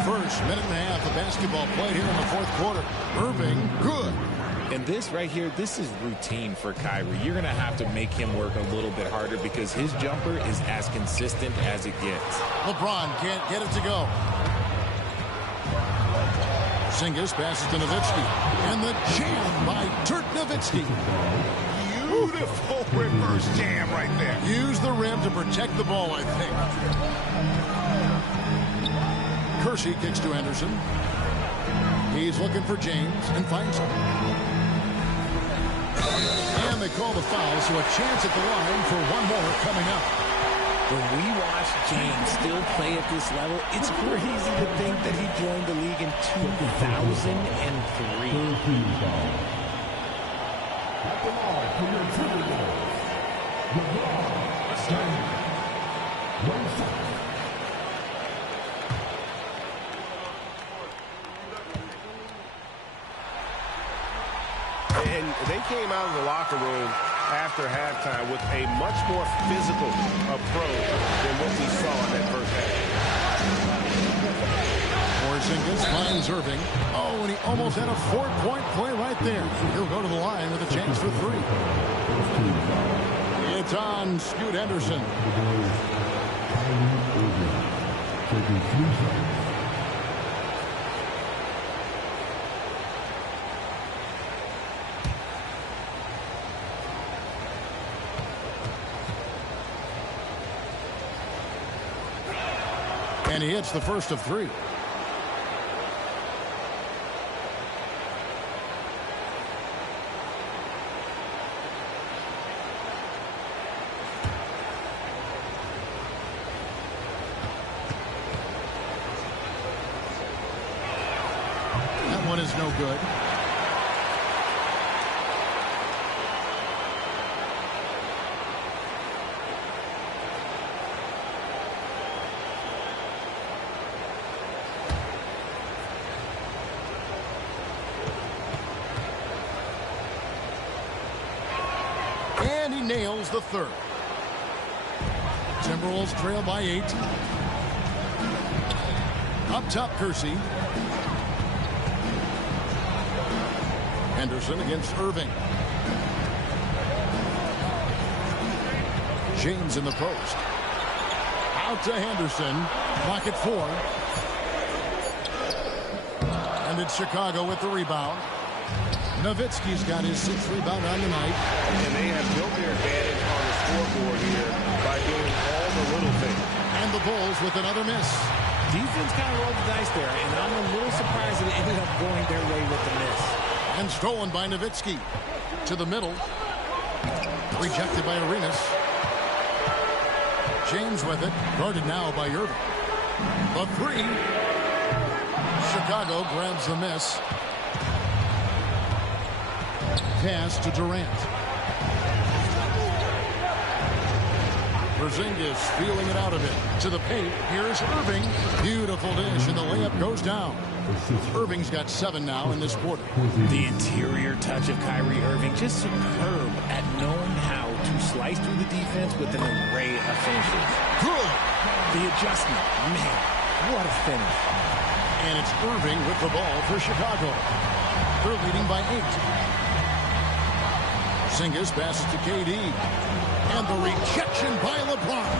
First minute and a half of basketball played here in the fourth quarter. Irving, good. And this right here, this is routine for Kyrie. You're going to have to make him work a little bit harder because his jumper is as consistent as it gets. LeBron can't get it to go. Porzingis passes to Nowitzki. And the jam by Dirk Nowitzki. Beautiful reverse jam right there. Use the rim to protect the ball, I think. Kersey kicks to Henderson. He's looking for James and finds him. And they call the foul, so a chance at the line for one more coming up. When we watch James still play at this level, it's crazy to think that he joined the league in 2003. And they came out of the locker room after halftime with a much more physical approach than what we saw in that first half. Porzingis finds Irving. Oh, and he almost had a 4-point play right there. He'll go to the line with a chance for 3. It's on Scoot Henderson. And he hits the first of 3. one is no good. And he nails the third. Timberwolves trail by 8. Up top, Kersey. Henderson against Irving. James in the post. Out to Henderson. Clock at 4. And it's Chicago with the rebound. Nowitzki's got his 6th rebound on the night. And they have built their advantage on the scoreboard here by doing all the little things. And the Bulls with another miss. Defense kind of rolled the dice there, and I'm a little surprised that it ended up going their way with the miss. And stolen by Nowitzki. To the middle. Rejected by Arenas. James with it. Guarded now by Irving. The 3. Chicago grabs the miss. Pass to Durant. Porzingis feeling it out of it. To the paint. Here's Irving. Beautiful dish, and the layup goes down. Irving's got 7 now in this quarter. The interior touch of Kyrie Irving, just superb at knowing how to slice through the defense with an array of finishes. Good. The adjustment, man, what a finish. And it's Irving with the ball for Chicago. They're leading by 8. Porzingis passes to KD. And the rejection by LeBron.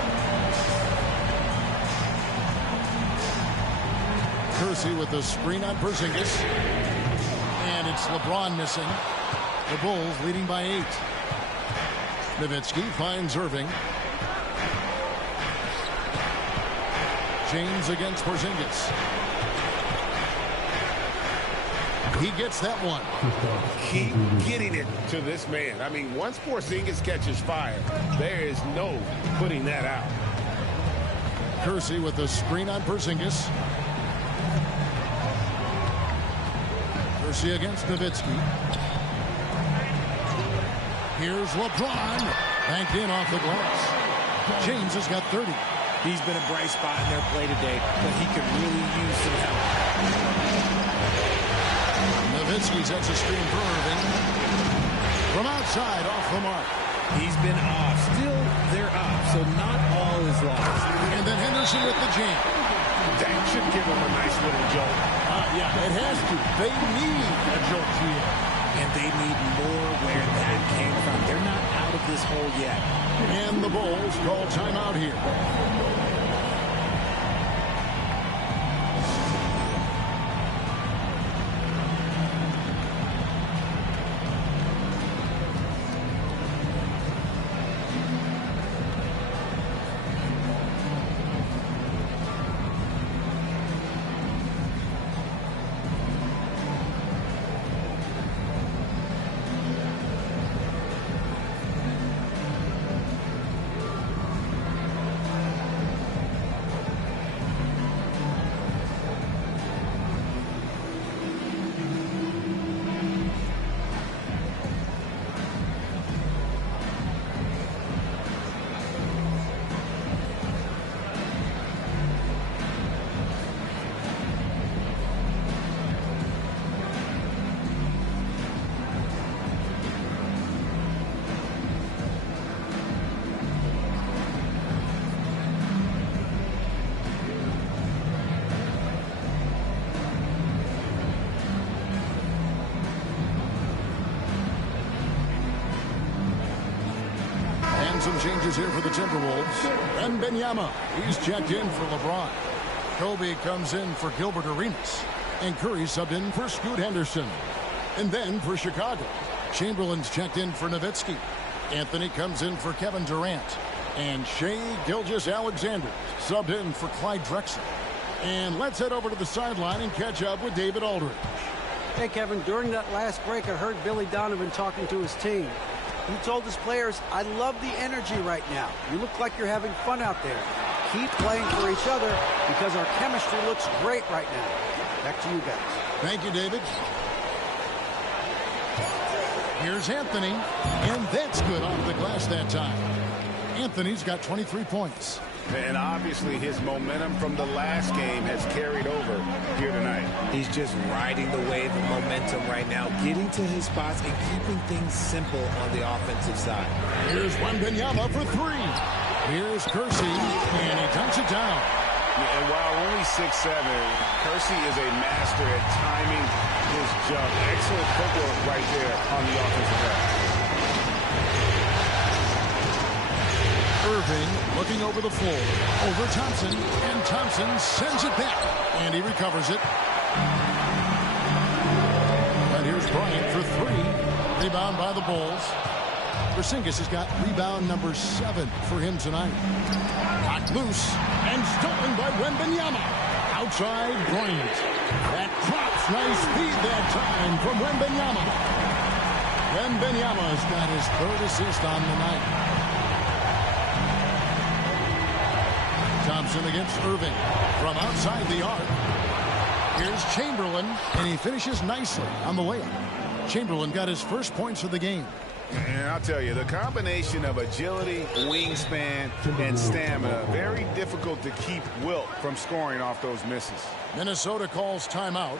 Kersey with the screen on Porzingis. And it's LeBron missing. The Bulls leading by 8. Nowitzki finds Irving. James against Porzingis. He gets that one. Keep getting it to this man. I mean, once Porzingis catches fire, there is no putting that out. Kersey with the screen on Porzingis. Kersey against Nowitzki. Here's LeBron. Banked in off the glass. James has got 30. He's been a bright spot in their play today, but he could really use some help. Nowitzki sets a screen for Irving. From outside, off the mark. He's been off. Still, they're up, so not all is lost. And then Henderson with the jam. That should give him a nice little jolt. Yeah, it has to. They need a jolt here. And they need more where that came from. They're not out of this hole yet. And the Bulls call timeout here. Some changes here for the Timberwolves. And Benyama, he's checked in for LeBron. Kobe comes in for Gilbert Arenas. And Curry subbed in for Scoot Henderson. And then for Chicago, Chamberlain's checked in for Nowitzki. Anthony comes in for Kevin Durant. And Shai Gilgeous-Alexander subbed in for Clyde Drexler. And let's head over to the sideline and catch up with David Aldridge. Hey, Kevin, during that last break, I heard Billy Donovan talking to his team. He told his players, I love the energy right now. You look like you're having fun out there. Keep playing for each other because our chemistry looks great right now. Back to you guys. Thank you, David. Here's Anthony, and that's good off the glass that time. Anthony's got 23 points. And obviously his momentum from the last game has carried over here tonight. He's just riding the wave of momentum right now, getting to his spots and keeping things simple on the offensive side. Here's Wembanyama for three. Here's Kersey, and he dunks it down. And while only 6'7", Kersey is a master at timing his jump. Excellent footwork right there on the offensive end. Irving looking over the floor, over Thompson, and Thompson sends it back, and he recovers it. And here's Bryant for three. Rebound by the Bulls. Porzingis has got rebound number 7 for him tonight. Knocked loose and stolen by Wembanyama. Outside Bryant. That drops. Nice feed that time from Wembanyama. Wembanyama's got his 3rd assist on the night. Thompson against Irving from outside the arc. Here's Chamberlain, and he finishes nicely on the layup. Chamberlain got his first points of the game. And I'll tell you, the combination of agility, wingspan, and stamina, very difficult to keep Wilt from scoring off those misses. Minnesota calls timeout.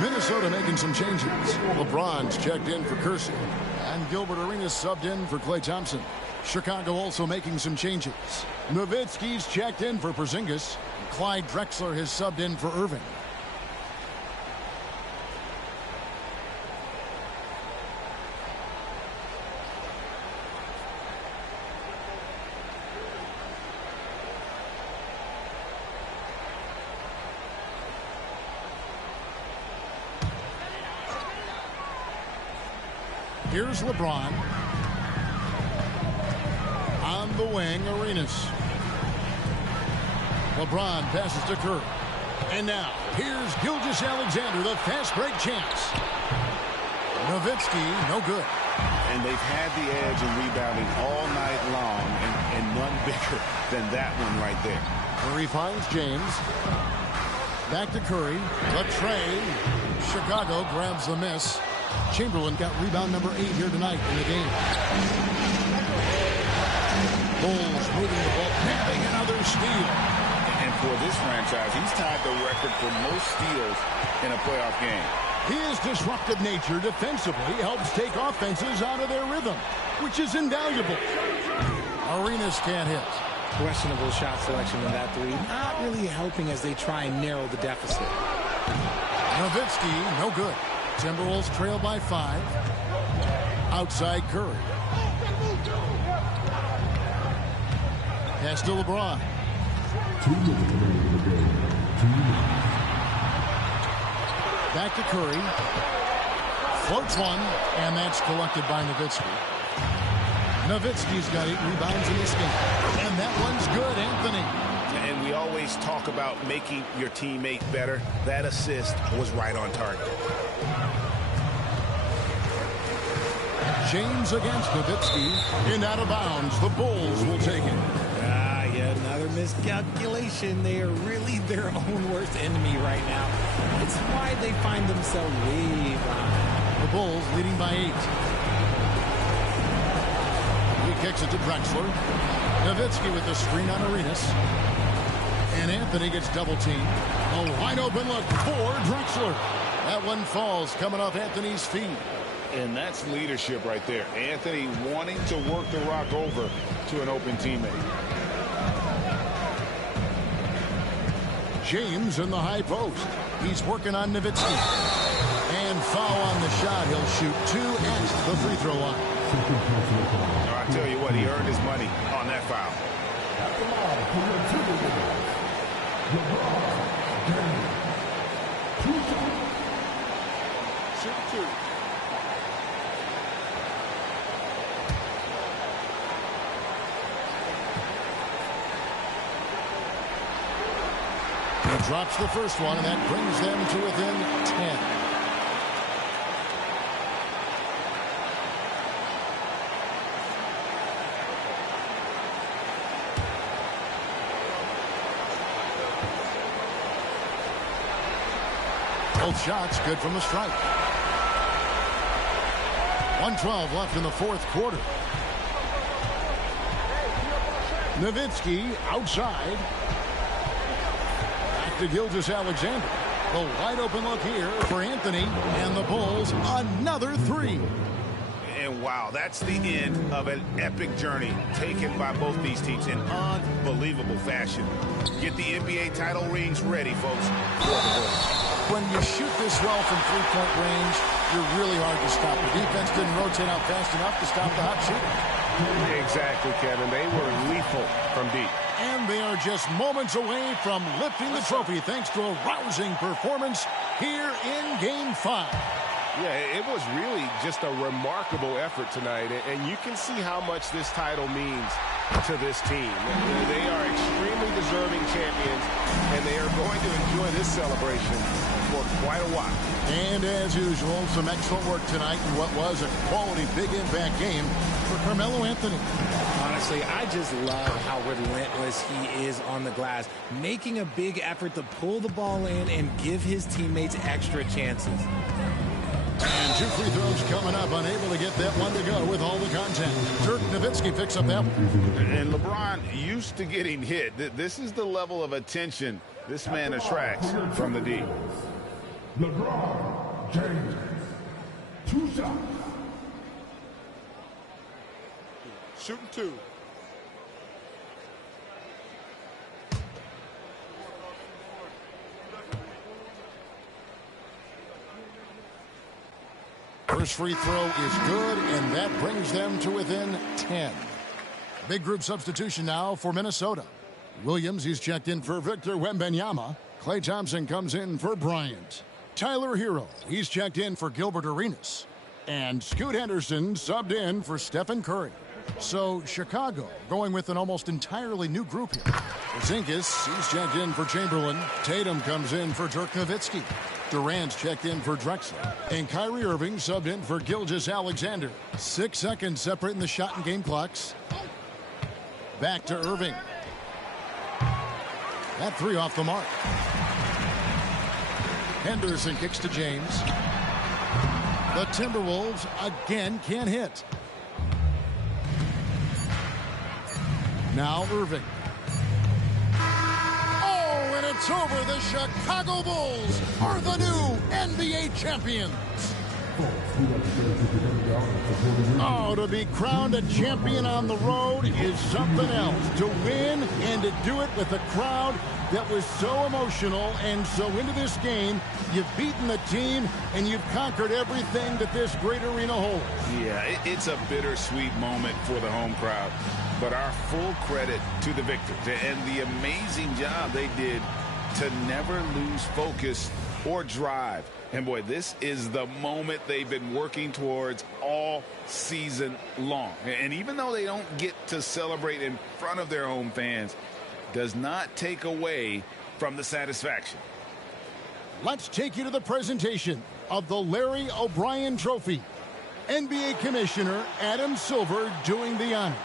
Minnesota making some changes. LeBron's checked in for Kersey, and Gilbert Arenas subbed in for Klay Thompson. Chicago also making some changes. Nowitzki's checked in for Porzingis. Clyde Drexler has subbed in for Irving. Here's LeBron. On the wing, Arenas. LeBron passes to Curry. And now, here's Gilgeous-Alexander, the fast break champs. Nowitzki, no good. And they've had the edge in rebounding all night long, and none bigger than that one right there. Curry finds James. Back to Curry. The tray. Chicago grabs the miss. Chamberlain got rebound number 8 here tonight in the game. Bulls moving the ball, having another steal. And for this franchise, he's tied the record for most steals in a playoff game. His disruptive nature defensively helps take offenses out of their rhythm, which is invaluable. Arenas can't hit. Questionable shot selection in that three. Not really helping as they try and narrow the deficit. Nowitzki, no good. Timberwolves trail by 5. Outside Curry. Pass to LeBron. Back to Curry. Floats one, and that's collected by Nowitzki. Nowitzki's got 8 rebounds in this game. And that one's good, Anthony. And we always talk about making your teammate better. That assist was right on target. James against Nowitzki. And out of bounds. The Bulls will take it. Yeah, another miscalculation. They are really their own worst enemy right now. It's why they find themselves way behind. Bulls leading by 8. He kicks it to Drexler. Nowitzki with the screen on Arenas. And Anthony gets double teamed. A wide open look for Drexler. That one falls coming off Anthony's feet. And that's leadership right there. Anthony wanting to work the rock over to an open teammate. James in the high post. He's working on Nowitzki. And foul on the shot. He'll shoot 2 at the free throw line. I tell you what, he earned his money on that foul. Shoot 2. He drops the first one, and that brings them to within 10. Both shots good from the stripe. 1:12 left in the fourth quarter. Nowitzki outside. Back to Gilgeous-Alexander. The wide open look here for Anthony. And the Bulls another 3. And wow, that's the end of an epic journey taken by both these teams in unbelievable fashion. Get the NBA title rings ready, folks, for the Bulls. When you shoot this well from three-point range, you're really hard to stop. The defense didn't rotate out fast enough to stop the hot shooter. Exactly, Kevin. They were lethal from deep. And they are just moments away from lifting the trophy thanks to a rousing performance here in Game 5. Yeah, it was really just a remarkable effort tonight, and you can see how much this title means to this team. They are extremely deserving champions, and they are going to enjoy this celebration for quite a while. And as usual, some excellent work tonight in what was a quality big impact game for Carmelo Anthony. Honestly, I just love how relentless he is on the glass, making a big effort to pull the ball in and give his teammates extra chances. And 2 free throws coming up, unable to get that one to go with all the contact. Dirk Nowitzki picks up that one. And LeBron used to getting hit. This is the level of attention this man attracts from the deep. LeBron James, 2 shots. Shooting 2. First free throw is good, and that brings them to within 10. Big group substitution now for Minnesota. Williams, he's checked in for Victor Wembanyama. Klay Thompson comes in for Bryant. Tyler Hero, he's checked in for Gilbert Arenas. And Scoot Henderson subbed in for Stephen Curry. So Chicago going with an almost entirely new group here. Porzingis, he's checked in for Chamberlain. Tatum comes in for Dirk Nowitzki. Durant's checked in for Drexler. And Kyrie Irving subbed in for Gilgeous-Alexander. 6 seconds separating the shot and game clocks. Back to Irving. That 3 off the mark. Henderson kicks to James. The Timberwolves again can't hit. Now Irving. Oh, and it's over. The Chicago Bulls are the new NBA champions. Oh, to be crowned a champion on the road is something else. To win and to do it with a crowd that was so emotional and so into this game, you've beaten the team and you've conquered everything that this great arena holds. Yeah, it's a bittersweet moment for the home crowd. But our full credit to the victors and the amazing job they did to never lose focus or drive. And boy, this is the moment they've been working towards all season long. And even though they don't get to celebrate in front of their home fans, does not take away from the satisfaction. Let's take you to the presentation of the Larry O'Brien Trophy. NBA Commissioner Adam Silver doing the honors.